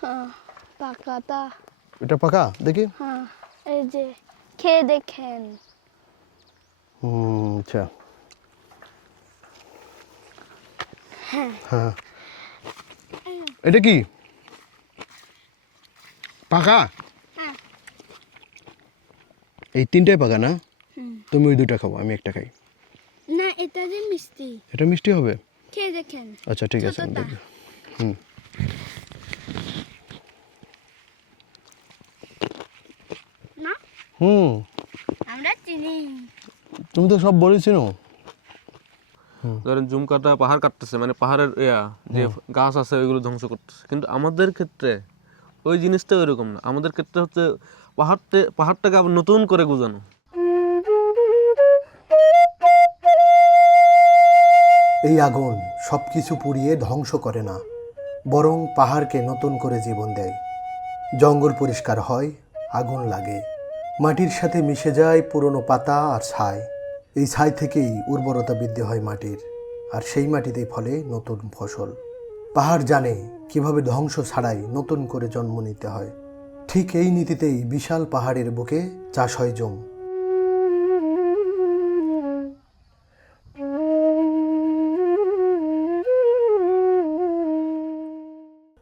হ্যাঁ পাকাটা এটা পাকা? দেখি। হ্যাঁ এই যে খেয়ে দেখেন। হুম আচ্ছা। হ্যাঁ। এটা কি? পাকা? হ্যাঁ। এই তিনটাই পাকা না। তুমি ওই দুটা খাব আমি একটা খাই। না এটা যে মিষ্টি। এটা মিষ্টি হবে? খেয়ে দেখেন। আচ্ছা ঠিক আছে হুম না হুম। আমরা চিনি। তুমি তো সব বলেছিনো ধরেন জুম কাটা পাহাড় কাটতেছে মানে পাহাড়ের ইয়া যে গাছ আছে ওইগুলো ধ্বংস করতেছে। কিন্তু আমাদের ক্ষেত্রে ওই জিনিসটা ওইরকম না। আমাদের ক্ষেত্রে হচ্ছে পাহাড়তে পাহাড়টাকে আবার নতুন করে গুজানো এই আগুন সব কিছু পুড়িয়ে ধ্বংস করে না বরং পাহাড়কে নতুন করে জীবন দেয়। জঙ্গল পরিষ্কার হয় আগুন লাগে। মাটির সাথে মিশে যায় পুরনো পাতা আর ছাই। এই ছাই থেকেই উর্বরতা বৃদ্ধি হয় মাটির, আর সেই মাটিতেই ফলে নতুন ফসল। পাহাড় জানে কীভাবে ধ্বংস ছাড়াই নতুন করে জন্ম নিতে হয়। ঠিক এই নীতিতেই বিশাল পাহাড়ের বুকে চাষ হয় জম।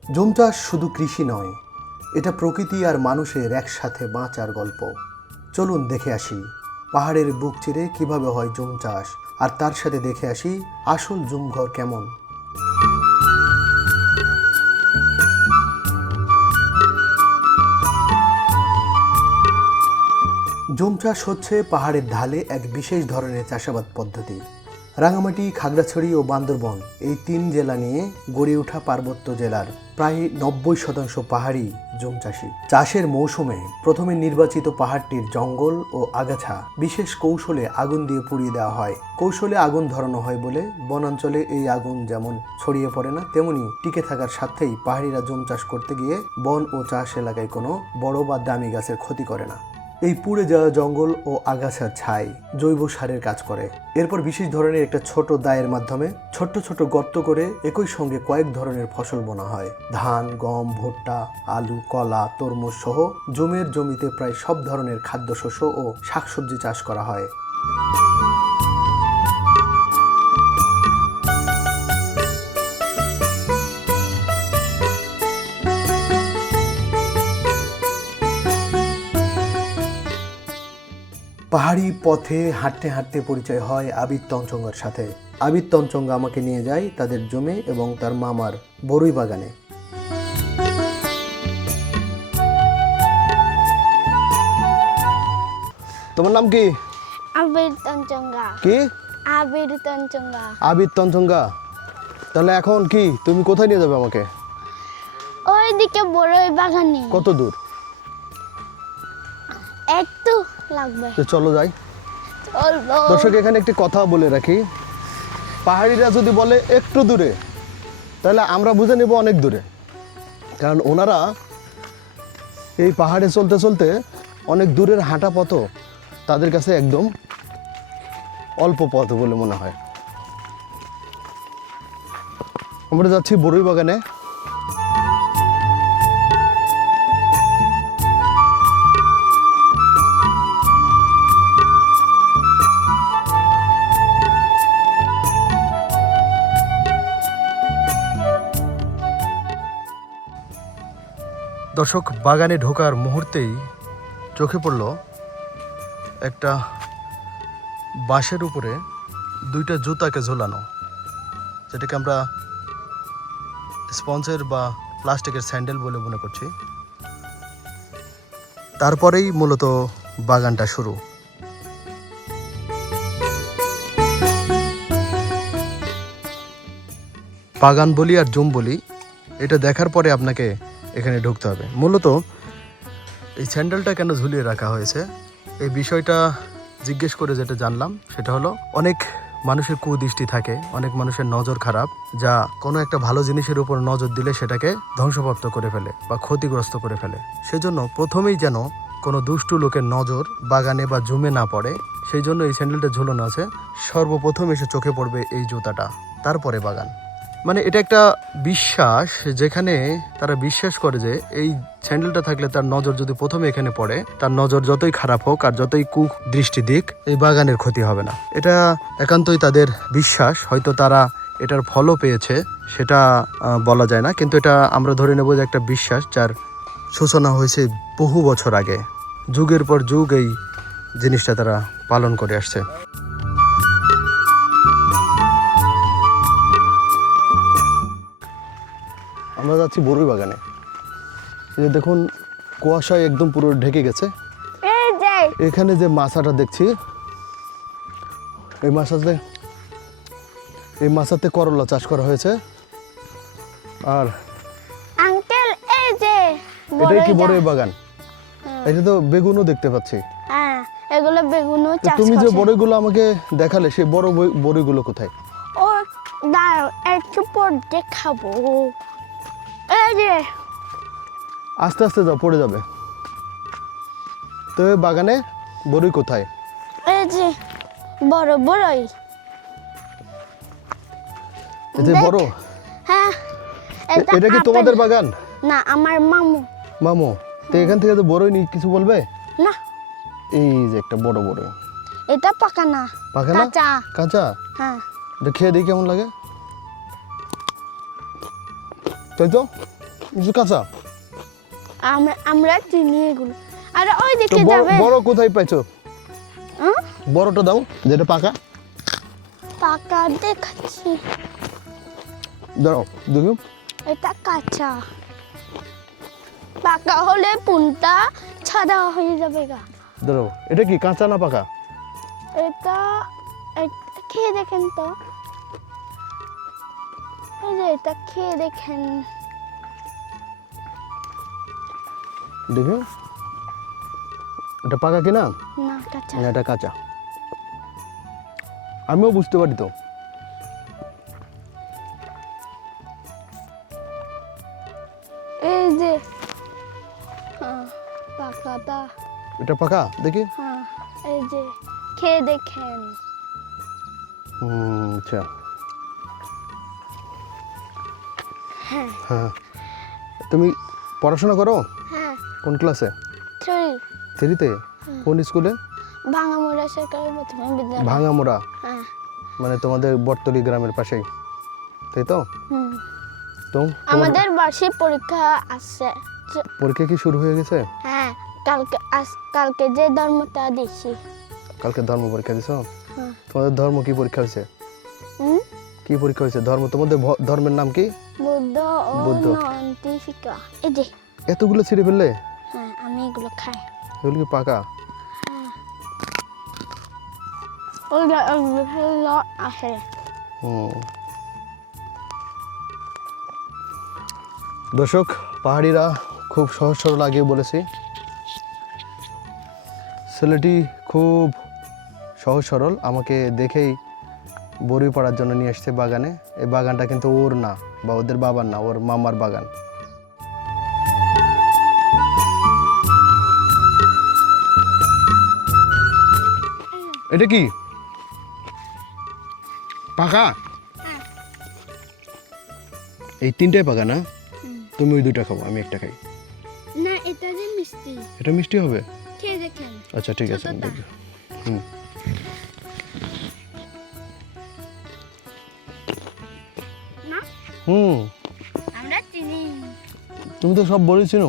জুম চাষ শুধু কৃষি নয়, এটা প্রকৃতি আর মানুষের একসাথে বাঁচার গল্প। চলুন দেখে আসি, পাহাড়ের বুক চিরে কীভাবে হয় জুম চাষ, আর তার সাথে দেখে আসি আসল জুম ঘর কেমন। জুম চাষ হচ্ছে পাহাড়ের ঢালে এক বিশেষ ধরনের চাষাবাদ পদ্ধতি। রাঙামাটি, খাগড়াছড়ি ও বান্দরবন এই তিন জেলা নিয়ে গড়ে ওঠা পার্বত্য জেলার প্রায় নব্বই শতাংশ পাহাড়ি জুম চাষি। চাষের মৌসুমে প্রথমে নির্বাচিত পাহাড়টির জঙ্গল ও আগাছা বিশেষ কৌশলে আগুন দিয়ে পুড়িয়ে দেওয়া হয়। কৌশলে আগুন ধরানো হয় বলে বনাঞ্চলে এই আগুন যেমন ছড়িয়ে পড়ে না, তেমনি টিকে থাকার সাথেই পাহাড়িরা জুম চাষ করতে গিয়ে বন ও চাষ এলাকায় কোনো বড় বা দামি গাছের ক্ষতি করে না। এই পুড়ে যাওয়া জঙ্গল ও আগাছার ছাই জৈব সারের কাজ করে। এরপর বিশেষ ধরনের একটা ছোট দায়ের মাধ্যমে ছোট্ট ছোট গর্ত করে একই সঙ্গে কয়েক ধরনের ফসল বোনা হয়। ধান, গম, ভুট্টা, আলু, কলা, তরমুজ সহ জমির জমিতে প্রায় সব ধরনের খাদ্যশস্য ও শাকসবজি চাষ করা হয়। পাহাড়ি পথে হাঁটতে হাঁটতে পরিচয় হয় আবির তঞ্চঙ্গার সাথে। আবির তঞ্চঙ্গা আমাকে নিয়ে যায় তাদের জমি এবং তার মামার বড়ুই বাগানে। তোমার নাম কি? আবির তঞ্চঙ্গা কি? আবির তঞ্চঙ্গা আবির তঞ্চঙ্গা তাহলে এখন কি? তুমি কোথায় নিয়ে যাবে আমাকে? ওইদিকে বড়ই বাগানে। কত দূর? লাগবে। তো চলো যাই। দর্শক এখানে একটি কথা বলে রাখি। পাহাড়িরা যদি বলে একটু দূরে তাহলে আমরা বুঝে নেব অনেক দূরে। কারণ ওনারা এই পাহাড়ে চলতে চলতে অনেক দূরের হাঁটা পথও তাদের কাছে একদম অল্প পথ বলে মনে হয়। আমরা যাচ্ছি বড়ুই বাগানে দর্শক, বাগানে ঢোকার মুহূর্তেই চোখে পড়ল একটা বাঁশের উপরে দুইটা জুতাকে ঝোলানো, যেটাকে আমরা স্পঞ্জের বা প্লাস্টিকের স্যান্ডেল বলে মনে করছি। তারপরেই মূলত বাগানটা শুরু। বাগান বলি আর জুম বলি, এটা দেখার পরে আপনাকে এখানে ঢুকতে হবে। মূলত এই স্যান্ডেলটা কেন ঝুলিয়ে রাখা হয়েছে? এই বিষয়টা জিজ্ঞেস করে যেটা জানলাম, সেটা হলো অনেক মানুষের কুদৃষ্টি থাকে, অনেক মানুষের নজর খারাপ, যা কোনো একটা ভালো জিনিসের উপর নজর দিলে সেটাকে ধ্বংসপ্রাপ্ত করে ফেলে বা ক্ষতিগ্রস্ত করে ফেলে। সেজন্য প্রথমেই যেন কোনো দুষ্টু লোকের নজর বাগানে বা জমে না পড়ে, সেই জন্য এই স্যান্ডেলটা ঝুলানো আছে। সর্বপ্রথম এসে চোখে পড়বে এই জুতাটা, তারপরে বাগান। মানে এটা একটা বিশ্বাস যেখানে তারা বিশ্বাস করে যে এই স্যান্ডেলটা থাকলে তার নজর যদি প্রথমে এখানে পড়ে, তার নজর যতই খারাপ হোক আর যতই কুক দৃষ্টি দিক, এই বাগানের ক্ষতি হবে না। এটা একান্তই তাদের বিশ্বাস, হয়তো তারা এটার ফলও পেয়েছে, সেটা বলা যায় না। কিন্তু এটা আমরা ধরে নেব যে একটা বিশ্বাস যার সূচনা হয়েছে বহু বছর আগে। যুগের পর যুগ এই জিনিসটা তারা পালন করে আসছে। আমরা যাচ্ছি বরুই বাগানে। এই যে দেখুন কুয়াশায় একদম পুরো ঢেকে গেছে। এখানে যে মাছাটা দেখছি এই মাছাতে এই মাছাতে করলা চাষ করা হয়েছে। আর আঙ্কেল এই যে এটাই কি বড়ই বাগান? এটা তো বেগুনও দেখতে পাচ্ছি। হ্যাঁ এগুলো বেগুনও চাষ তুমি যে। বড়ইগুলো আমাকে দেখালে সেই বড় বড়ইগুলো কোথায়? ও দাঁড়াও একটু পর দেখাবো। যে। আস্তে আস্তে যাও পড়ে যাবে। তো বাগানে বড়ই কোথায়? এই যে বড় বড়ই। এই যে বড়? হ্যাঁ এটা কি তোমাদের বাগান? না আমার মামু। মামু তো এখান থেকে তো বড়ই নি কিছু বলবে? না। এই যে একটা বড় বড়ই এটা পাকা না পাকা না? কাঁচা। কাঁচা? হ্যাঁ। এটা খেয়ে দিই কেমন লাগে। তাই তো? কিছু কাঁচা আমরা আমরা চিনি এগুলো। আর ওই দিকে যাবে। বড় কোথায় পাইছো? বড়টা দাও যেটা পাকা। পাকা দেখাচ্ছি। দাঁড়াও দেখো। এটা কাঁচা। পাকা হলে পুনটা ছাড়া হয়ে যাবে গা। দাঁড়াও এটা কি কাঁচা না পাকা? এটা খেয়ে দেখেন তো। এটা খেয়ে দেখেন। দেখো। এটা পাকা কি না কাঁচা। না এটা কাঁচা। আমিও বুঝতে পারি তো। এই যে হ্যাঁ পাকাটা এটা পাকা? দেখি। হ্যাঁ এই যে খেয়ে দেখেন। হুম, আচ্ছা। হ্যাঁ। হ্যাঁ। তুমি পড়াশোনা করো? কোন ক্লাসে থ্রি থ্রিতে কোন স্কুলে ভাঙামোড়া সরকারি প্রাথমিক বিদ্যালয়। ভাঙামোড়া হ্যাঁ। মানে তোমাদের বটতলি গ্রামের পাশেই। তাই তো? তো আমাদের বার্ষিক পরীক্ষা আছে। পরীক্ষা কি শুরু হয়ে গেছে? হ্যাঁ কালকে আজ কালকে যে ধর্মটা দিছি। কালকে ধর্ম পরীক্ষা দিছো? হ্যাঁ। তোমাদের ধর্ম কি পরীক্ষা হয়েছে? হুম? কি পরীক্ষা হয়েছে? ধর্ম? তোমাদের ধর্মের নাম কি? বুদ্ধ ও। নন্তিফিকা এই যে। এতগুলো ছিঁড়ে ফেললে? এগুলো খাই এগুলো কি পাকা? আসে হুম। দর্শক পাহাড়িরা খুব সহজ সরল আগে বলেছি। ছেলেটি খুব সহজ সরল আমাকে দেখেই বড়ি পড়ার জন্য নিয়ে আসছে বাগানে। এই বাগানটা কিন্তু ওর না বা ওদের বাবার না ওর মামার বাগান। এটা কি? পাকা? এই তিনটাই পাকা না? তুমি ওই দুইটা খাব আমি একটা খাই। না এটা যে মিষ্টি। এটা মিষ্টি হবে? খেয়ে দেখেন আচ্ছা ঠিক আছে হুম। হুম। আমরা চিনি। তুমি তো সব বলেছিল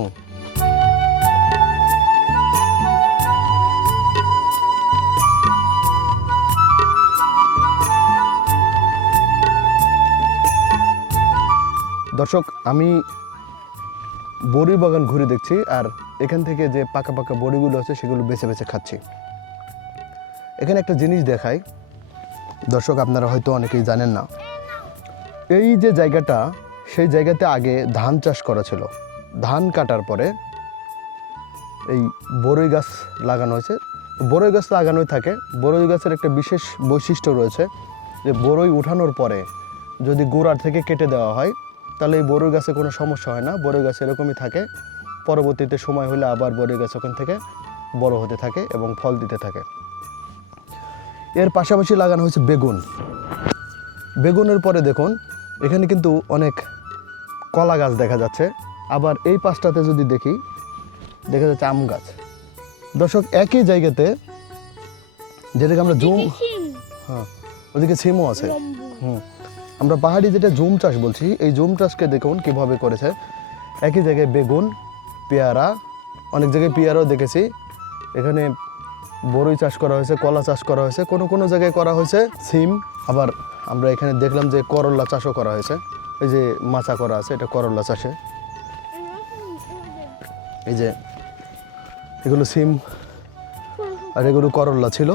দর্শক, আমি বড়ি বাগান ঘুরে দেখছি আর এখান থেকে যে পাকা পাকা বড়িগুলো আছে সেগুলো বেছে বেছে খাচ্ছি। এখানে একটা জিনিস দেখাই। দর্শক, আপনারা হয়তো অনেকেই জানেন না। এই যে জায়গাটা, সেই জায়গাতে আগে ধান চাষ করা ছিল। ধান কাটার পরে এই বড়ই গাছ লাগানো হয়েছে। বড়ই গাছ লাগানোই থাকে। বড়ই গাছের একটা বিশেষ বৈশিষ্ট্য রয়েছে যে বড়ই উঠানোর পরে যদি গোড়ার থেকে কেটে দেওয়া হয় তাহলে এই বড়ই গাছে কোনো সমস্যা হয় না। বড়ই গাছ এরকমই থাকে। পরবর্তীতে সময় হলে আবার বড়ই গাছ ওখান থেকে বড় হতে থাকে এবং ফল দিতে থাকে। এর পাশাপাশি লাগানো হয়েছে বেগুন। বেগুনের পরে দেখুন এখানে কিন্তু অনেক কলা গাছ দেখা যাচ্ছে। আবার এই পাশটাতে যদি দেখি দেখা যাচ্ছে আম গাছ। দর্শক একই জায়গাতে যেটাকে আমরা জুম হ্যাঁ ওদিকে সিমও আছে। হুম। আমরা পাহাড়ি যেটা জুম চাষ বলছি, এই জুম চাষকে দেখুন কীভাবে করেছে। একই জায়গায় বেগুন, পেয়ারা, অনেক জায়গায় পেয়ারাও দেখেছি। এখানে বড়ই চাষ করা হয়েছে, কলা চাষ করা হয়েছে, কোনো কোনো জায়গায় করা হয়েছে। সিম, আবার আমরা এখানে দেখলাম যে করল্লা চাষও করা হয়েছে। এই যে মাচা করা আছে, এটা করল্লা চাষে। এই যে এগুলো সিম, আর এগুলো করল্লা ছিল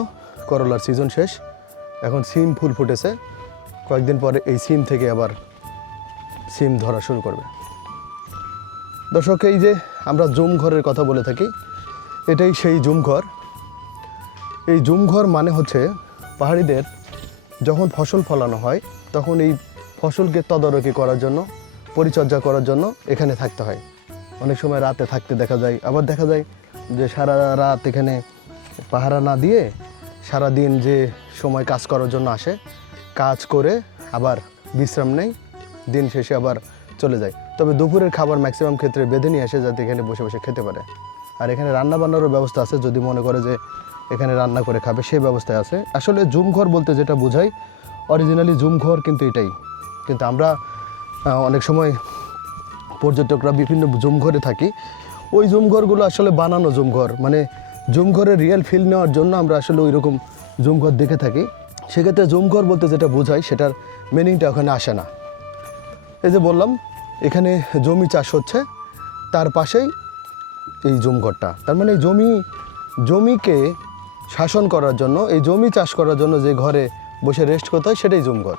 করল্লার সিজন শেষ। এখন সিম ফুল ফুটেছে। কয়েকদিন পরে এই সিম থেকে আবার সিম ধরা শুরু করবে। দর্শক, এই যে আমরা জুম ঘরের কথা বলে থাকি, এটাই সেই জুম ঘর। এই জুম ঘর মানে হচ্ছে পাহাড়িদের যখন ফসল ফলানো হয়, তখন এই ফসলকে তদারকি করার জন্য, পরিচর্যা করার জন্য এখানে থাকতে হয়। অনেক সময় রাতে থাকতে দেখা যায়, আবার দেখা যায় যে সারা রাত এখানে পাহারা না দিয়ে সারা দিন যে সময় কাজ করার জন্য আসে কাজ করে আবার বিশ্রাম নেই, দিন শেষে আবার চলে যায়। তবে দুপুরের খাবার ম্যাক্সিমাম ক্ষেত্রে বেঁধে নিয়ে আসে যাতে এখানে বসে বসে খেতে পারে। আর এখানে রান্না বান্নারও ব্যবস্থা আছে, যদি মনে করে যে এখানে রান্না করে খাবে, সেই ব্যবস্থায় আছে। আসলে জুম ঘর বলতে যেটা বোঝাই অরিজিনালি জুম ঘর কিন্তু এটাই। কিন্তু আমরা অনেক সময় পর্যটকরা বিভিন্ন জুম ঘরে থাকি। ওই জুম ঘরগুলো আসলে বানানো জুম ঘর মানে জুম ঘরের রিয়েল ফিল নেওয়ার জন্য আমরা আসলে ওই রকম জুম ঘর দেখে থাকি। সেক্ষেত্রে জুম ঘর বলতে যেটা বোঝায়, সেটার মিনিংটা ওখানে আসে না। এই যে বললাম, এখানে জমি চাষ হচ্ছে, তার পাশেই এই জমঘরটা তার মানে জমি, জমিকে শাসন করার জন্য, এই জমি চাষ করার জন্য যে ঘরে বসে রেস্ট করতে হয়, সেটাই জমঘর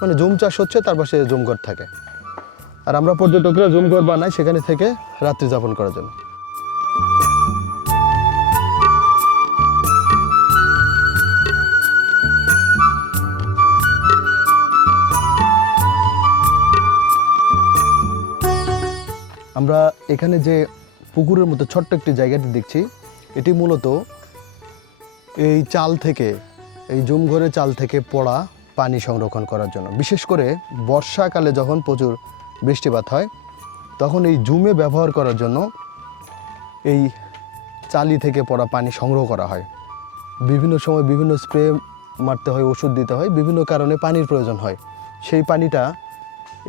মানে জম চাষ হচ্ছে, তার পাশে জমঘর থাকে। আর আমরা পর্যটকরা জমঘর বানাই, সেখানে থেকে রাত্রি যাপন করার জন্য। আমরা এখানে যে পুকুরের মতো ছোট্ট একটি জায়গাটি দেখছি, এটি মূলত এই চাল থেকে, এই জুমঘরে চাল থেকে পড়া পানি সংরক্ষণ করার জন্য। বিশেষ করে বর্ষাকালে যখন প্রচুর বৃষ্টিপাত হয়, তখন এই জুমে ব্যবহার করার জন্য এই চালি থেকে পড়া পানি সংগ্রহ করা হয়। বিভিন্ন সময় বিভিন্ন স্প্রে মারতে হয়, ওষুধ দিতে হয়, বিভিন্ন কারণে পানির প্রয়োজন হয়। সেই পানিটা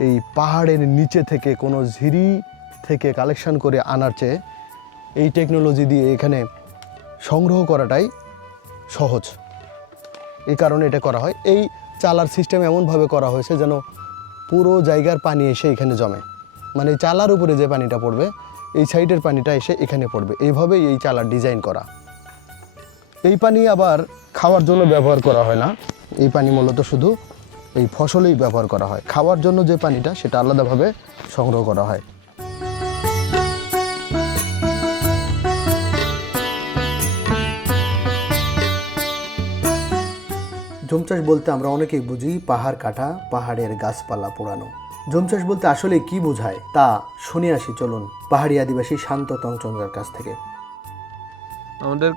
এই পাহাড়ের নিচে থেকে কোনো ঝিরি থেকে কালেকশান করে আনার চেয়ে এই টেকনোলজি দিয়ে এখানে সংগ্রহ করাটাই সহজ। এই কারণে এটা করা হয়। এই চালার সিস্টেম এমনভাবে করা হয়েছে যেন পুরো জায়গার পানি এসে এখানে জমে। মানে চালার উপরে যে পানিটা পড়বে, এই সাইডের পানিটা এসে এখানে পড়বে। এইভাবেই এই চালার ডিজাইন করা। এই পানি আবার খাওয়ার জন্য ব্যবহার করা হয় না। এই পানি মূলত শুধু এই ফসলেই ব্যবহার করা হয়। খাওয়ার জন্য যে পানিটা, সেটা আলাদাভাবে সংগ্রহ করা হয়। জুম চাষ বলতে আমরা অনেকেই বুঝি পাহাড় কাটা পাহাড়ের গাছপালা পোড়ানো। জুম চাষ বলতে আসলে কি বোঝায় তা শুনে আসি চলুন পাহাড়ি আদিবাসী শান্ত তংচঙ্গার কাছ থেকে। আমাদের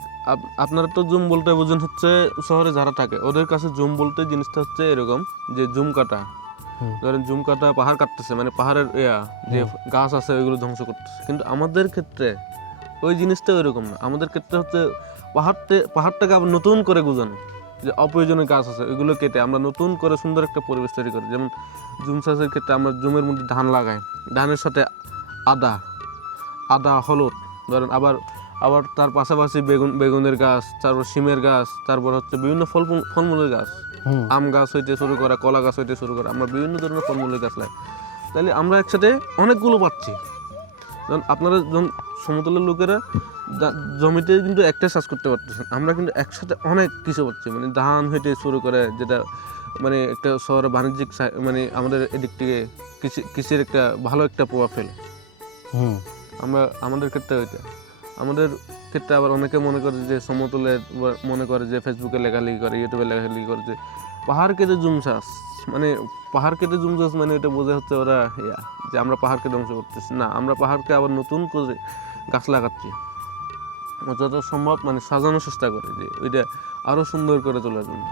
আপনারা তো জুম বলতে বোঝেন হচ্ছে শহরে যারা থাকে ওদের কাছে জুম বলতে জিনিসটা হচ্ছে এরকম যে জুম কাটা। ধরেন জুম কাটা পাহাড় কাটতেছে মানে পাহাড়ের ইয়া যে গাছ আছে ওইগুলো ধ্বংস করতেছে। কিন্তু আমাদের ক্ষেত্রে ওই জিনিসটা ওইরকম না। আমাদের ক্ষেত্রে হচ্ছে পাহাড়তে পাহাড়টাকে আবার নতুন করে গুজানো যে অপ্রয়োজনীয় গাছ আছে ওইগুলো কেটে আমরা নতুন করে সুন্দর একটা পরিবেশ তৈরি করি। যেমন জুম চাষের ক্ষেত্রে আমরা জুমের মধ্যে ধান লাগাই। ধানের সাথে আদা আদা হলুদ ধরেন আবার আবার তার পাশাপাশি বেগুন বেগুনের গাছ তারপর সিমের গাছ তারপর হচ্ছে বিভিন্ন ফল ফলমূলের গাছ। আম গাছ হইতে শুরু করা কলা গাছ হইতে শুরু করা আমরা বিভিন্ন ধরনের ফলমূলের গাছ লাগাই। তাহলে আমরা একসাথে অনেকগুলো পাচ্ছি। আপনারা যখন সমতলের লোকেরা জমিতে কিন্তু একটা চাষ করতে পারতেছেন আমরা কিন্তু একসাথে অনেক কিছু পাচ্ছি মানে ধান হইতে শুরু করে যেটা মানে একটা শহরে বাণিজ্যিক মানে আমাদের এদিক থেকে কৃষি কৃষির একটা ভালো একটা প্রভাব ফেলে। হুম। আমরা আমাদের ক্ষেত্রে ওইটা। আমাদের ক্ষেত্রে আবার অনেকে মনে করে যে সমতলে মনে করে যে ফেসবুকে লেখালেখি করে ইউটিউবে লেখালেখি করে যে পাহাড় কেটে জুম চাষ মানে পাহাড় কেটে জুম চাষ মানে এটা বোঝা হচ্ছে ওরা ইয়া যে আমরা পাহাড়কে ধ্বংস করতেছি। না আমরা পাহাড়কে আবার নতুন করে গাছ লাগাচ্ছি। যত সম্ভব মানে সাজানোর চেষ্টা করে যে ওইটা আরও সুন্দর করে তোলার জন্য।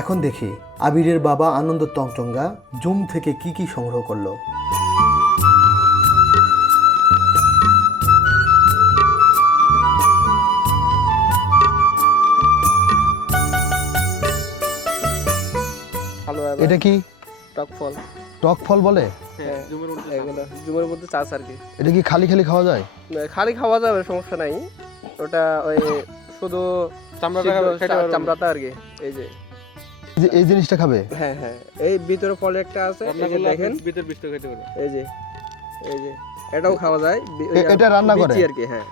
এখন দেখি, আবিরের বাবা আনন্দ তংচঙ্গা জুম থেকে কি কি সংগ্রহ করল। এটা কি? টক ফল টক ফল বলে? হ্যাঁ জুমের মধ্যে চাষ। আর কি। এটা কি খালি খালি খাওয়া যায়? খালি খাওয়া যাবে সমস্যা নাই। ওটা ওই শুধু চামড়াটা আর কি এই যে। এই জিনিসটা খাবে? হ্যাঁ হ্যাঁ। এই ভিতরে ফল একটা আছে এই যে দেখেন। ভিতর খেতে পারবেন এই যে এই যে এটাও খাওয়া যায়। এটা রান্না করে? আর কি হ্যাঁ।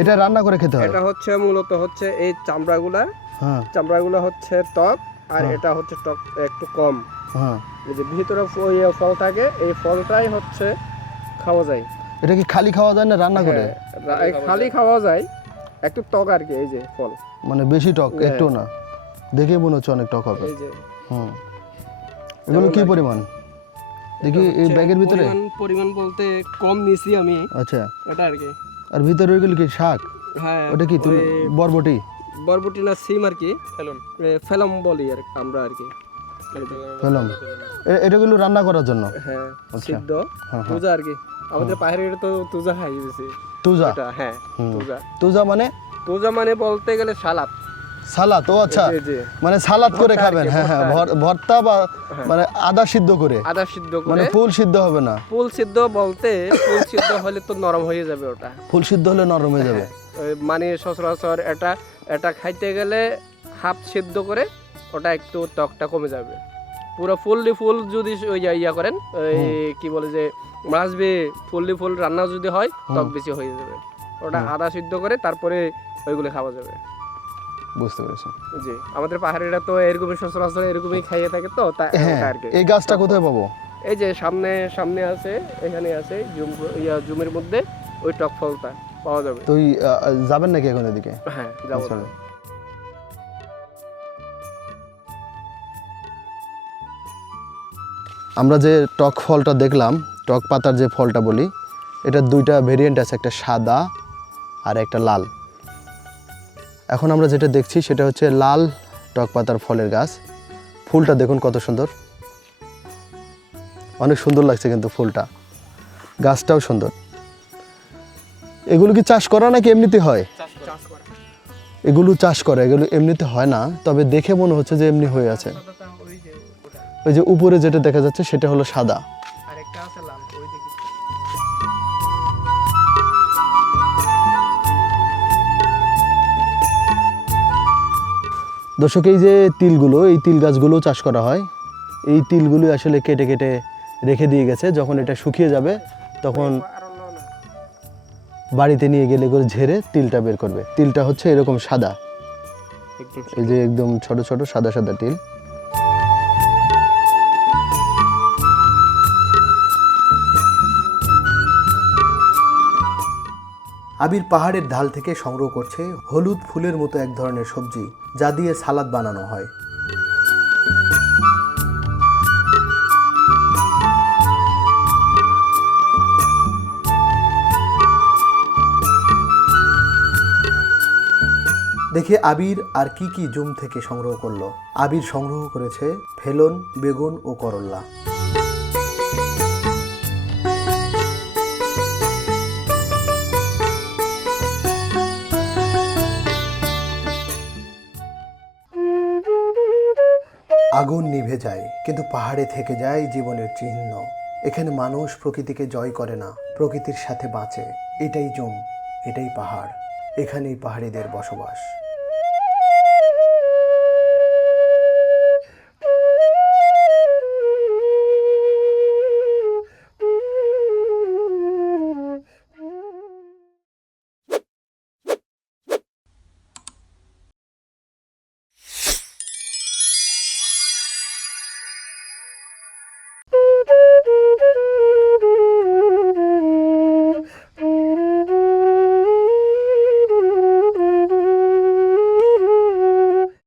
এটা রান্না করে খেতে হয়? এটা হচ্ছে মূলত হচ্ছে এই চামড়াগুলা। হ্যাঁ। চামড়াগুলো হচ্ছে টক। আর হ্যাঁ। এটা হচ্ছে টক একটু কম। হ্যাঁ। এই যে ভিতরে ওই ফল থাকে এই ফলটাই হচ্ছে খাওয়া যায়। এটা কি খালি খাওয়া যায় না রান্না করে? হ্যাঁ, খালি খাওয়া যায় একটু টক আর কি এই যে ফল। মানে বেশি টক হ্যাঁ। একটু না? দেখে মনে হচ্ছে অনেক টক হবে। এই যে। হুম। এগুলো কি পরিমাণ? দেখি এই ব্যাগের ভিতরে। পরিমাণ পরিমাণ বলতে কম নিছি আমি। আচ্ছা। এটা আর কি। আর ভিতরে ওইগুলো কি শাক? হ্যাঁ ওটা কি তুমি বরবটি? বরবটি না সিম আর কি। ফেলন ফেলম বলি আর আমরা আর কি। ফেলম। এটা গুলো এটাগুলো রান্না করার জন্য। হ্যাঁ আচ্ছা। সিদ্ধ হ্যাঁ, হ্যাঁ। তুজা আর কি। আমাদের পাহাড়ে এটা তো তুজা খাই বেশি। তুজা? এটা হ্যাঁ তুজা। তুজা মানে? তুজা মানে বলতে গেলে সালাদ। সালাদ ও আচ্ছা। মানে সালাদ করে খাবেন হ্যাঁ হ্যাঁ ভর্তা বা মানে আদা সিদ্ধ করে। আদা সিদ্ধ মানে ফুল সিদ্ধ হবে না? ফুল সিদ্ধ বলতে ফুল সিদ্ধ হলে তো নরম হয়ে যাবে ওটা। ফুল সিদ্ধ হলে নরম হয়ে যাবে? মানে সচরাচর এটা এটা খাইতে গেলে হাফ সিদ্ধ করে ওটা একটু টকটা কমে যাবে। পুরো ফুললি ফুল যদি ওই ইয়া করেন ওই কি বলে যে মাছ বে ফুললি ফুল রান্না যদি হয় টক বেশি হয়ে যাবে। ওটা আদা সিদ্ধ করে তারপরে ওইগুলো খাওয়া যাবে। বুঝতে পেরেছি। জি আমাদের পাহাড়িরা তো এরকমই সচরাচর এরকমই খাইয়ে থাকে তো তা হ্যাঁ আর কি। এই গাছটা কোথায় পাবো? এই যে সামনে সামনে আছে এখানে আছে জুম ইয়া জুমের মধ্যে ওই টক ফলটা পাওয়া যাবে। তুই যাবেন নাকি এখন এদিকে? হ্যাঁ যাব। আমরা যে টক ফলটা দেখলাম টক পাতার যে ফলটা বলি এটার দুইটা ভেরিয়েন্ট আছে একটা সাদা আর একটা লাল। এখন আমরা যেটা দেখছি সেটা হচ্ছে লাল টক পাতার ফলের গাছ। ফুলটা দেখুন কত সুন্দর। অনেক সুন্দর লাগছে কিন্তু ফুলটা। গাছটাও সুন্দর। এগুলো কি চাষ করা নাকি এমনিতে হয়? এগুলো চাষ করে, এগুলো এমনিতে হয় না, তবে দেখে মনে হচ্ছে যে এমনি হয়ে আছে। ওই যে উপরে যেটা দেখা যাচ্ছে সেটা হলো সাদা। দর্শক এই যে তিলগুলো এই তিল গাছগুলো চাষ করা হয়। এই তিলগুলো আসলে কেটে কেটে রেখে দিয়ে গেছে। যখন এটা শুকিয়ে যাবে তখন বাড়িতে নিয়ে গেলে করে ঝেড়ে তিলটা বের করবে। তিলটা হচ্ছে এরকম সাদা। এই যে একদম ছোট ছোট সাদা সাদা তিল। আবির পাহাড়ের ঢাল থেকে সংগ্রহ করছে হলুদ ফুলের মতো এক ধরনের সবজি, যা দিয়ে সালাদ বানানো হয়। দেখি আবির আর কি কি জুম থেকে সংগ্রহ করল? আবির সংগ্রহ করেছে ফেলন, বেগুন ও করল্লা আগুন নিভে যায়, কিন্তু পাহাড়ে থেকে যায় জীবনের চিহ্ন। এখানে মানুষ প্রকৃতিকে জয় করে না, প্রকৃতির সাথে বাঁচে। এটাই জম, এটাই পাহাড়। এখানেই পাহাড়িদের বসবাস।